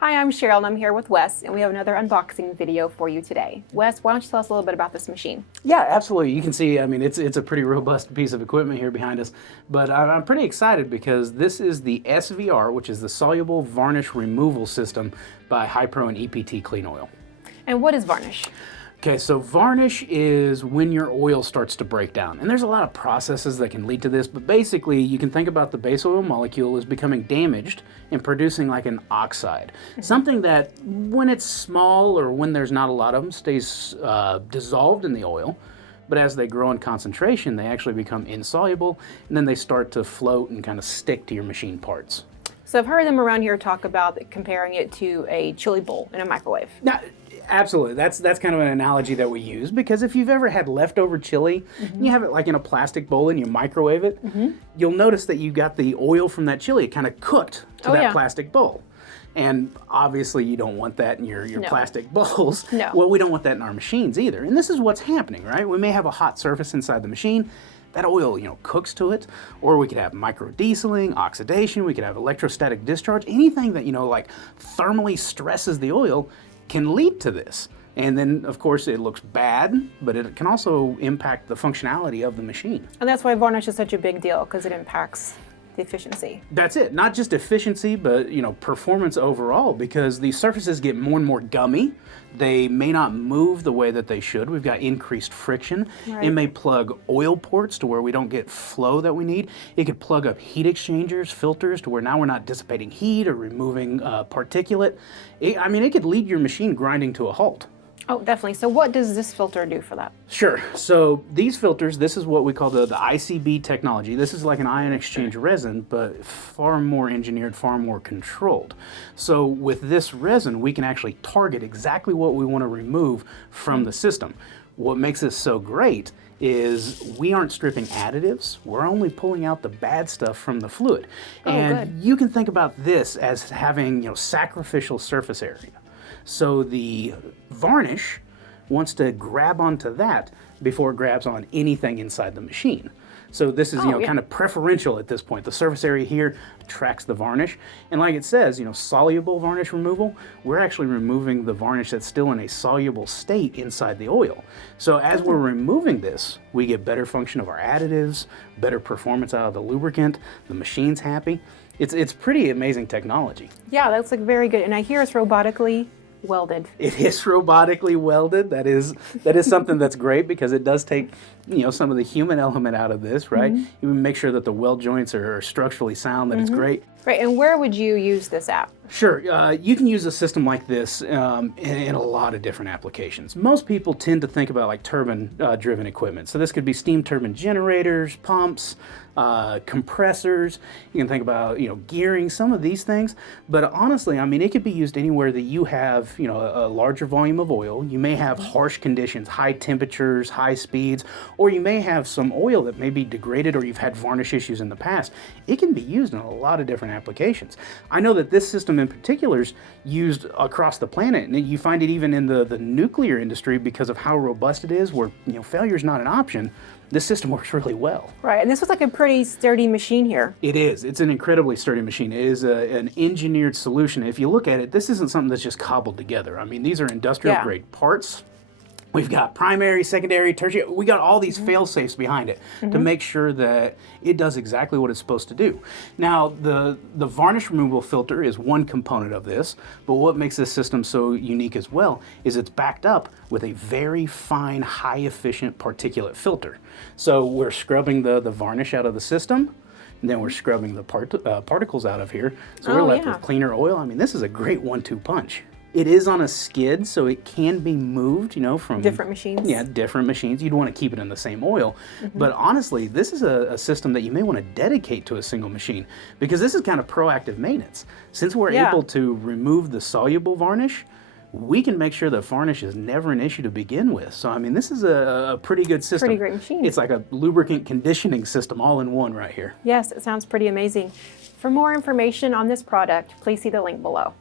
Hi, I'm Sheryl and I'm here with Wes, and we have another unboxing video for you today. Wes, why don't you tell us a little bit about this machine? Yeah, absolutely. You can see, it's a pretty robust piece of equipment here behind us, but I'm pretty excited because this is the SVR, which is the Soluble Varnish Removal System by Hypro and EPT Clean Oil. And what is varnish? Okay, so varnish is when your oil starts to break down. And there's a lot of processes that can lead to this, but basically you can think about the base oil molecule as becoming damaged and producing like an oxide. Something that when it's small or when there's not a lot of them stays dissolved in the oil, but as they grow in concentration, they actually become insoluble, and then they start to float and kind of stick to your machine parts. So I've heard them around here talk about comparing it to a chili bowl in a microwave. Now, absolutely. That's kind of an analogy that we use, because if you've ever had leftover chili and you have it like in a plastic bowl and you microwave it, you'll notice that you got the oil from that chili kind of cooked to that plastic bowl. And obviously you don't want that in your plastic bowls. No. Well, we don't want that in our machines either. And this is what's happening, right? We may have a hot surface inside the machine. That oil, cooks to it, or we could have microdieseling, oxidation, we could have electrostatic discharge. Anything that, like thermally stresses the oil can lead to this. And then, of course, it looks bad, but it can also impact the functionality of the machine. And that's why varnish is such a big deal, because it impacts the efficiency. That's it. Not just efficiency, but performance overall, because these surfaces get more and more gummy. They may not move the way that they should. We've got increased friction. Right. It may plug oil ports to where we don't get flow that we need. It could plug up heat exchangers, filters, to where now we're not dissipating heat or removing particulate. It could lead your machine grinding to a halt. Oh, definitely. So what does this filter do for that? Sure. So these filters, this is what we call the ICB technology. This is like an ion exchange resin, but far more engineered, far more controlled. So with this resin, we can actually target exactly what we want to remove from the system. What makes this so great is we aren't stripping additives. We're only pulling out the bad stuff from the fluid. And you can think about this as having, sacrificial surface area. So the varnish wants to grab onto that before it grabs on anything inside the machine. So this is, kind of preferential at this point. The surface area here attracts the varnish. And like it says, soluble varnish removal, we're actually removing the varnish that's still in a soluble state inside the oil. So as we're removing this, we get better function of our additives, better performance out of the lubricant, the machine's happy. It's pretty amazing technology. Yeah, that's like very good. And I hear it's robotically welded. It is robotically welded. That is something that's great, because it does take some of the human element out of this, right? You make sure that the weld joints are structurally sound. That it's great. Right, and where would you use this at? Sure, you can use a system like this in a lot of different applications. Most people tend to think about like turbine-driven equipment. So this could be steam turbine generators, pumps, compressors. You can think about gearing, some of these things. But honestly, it could be used anywhere that you have a larger volume of oil. You may have harsh conditions, high temperatures, high speeds, or you may have some oil that may be degraded, or you've had varnish issues in the past. It can be used in a lot of different applications. I know that this system in particular is used across the planet, and you find it even in the nuclear industry because of how robust it is, where failure is not an option. This system works really well. Right, and this was like a pretty sturdy machine here. It is. It's an incredibly sturdy machine. It is an engineered solution. If you look at it, this isn't something that's just cobbled together. These are industrial grade parts. We've got primary, secondary, tertiary. We got all these fail-safes behind it to make sure that it does exactly what it's supposed to do. Now, the varnish removal filter is one component of this, but what makes this system so unique as well is it's backed up with a very fine, high-efficient particulate filter. So we're scrubbing the varnish out of the system, and then we're scrubbing the particles out of here. So we're left with cleaner oil. This is a great 1-2 punch. It is on a skid, so it can be moved, from different machines. Yeah, different machines. You'd want to keep it in the same oil. But honestly, this is a system that you may want to dedicate to a single machine, because this is kind of proactive maintenance. Since we're able to remove the soluble varnish, we can make sure that varnish is never an issue to begin with. So, this is a pretty good system. Pretty great machine. It's like a lubricant conditioning system all in one right here. Yes, it sounds pretty amazing. For more information on this product, please see the link below.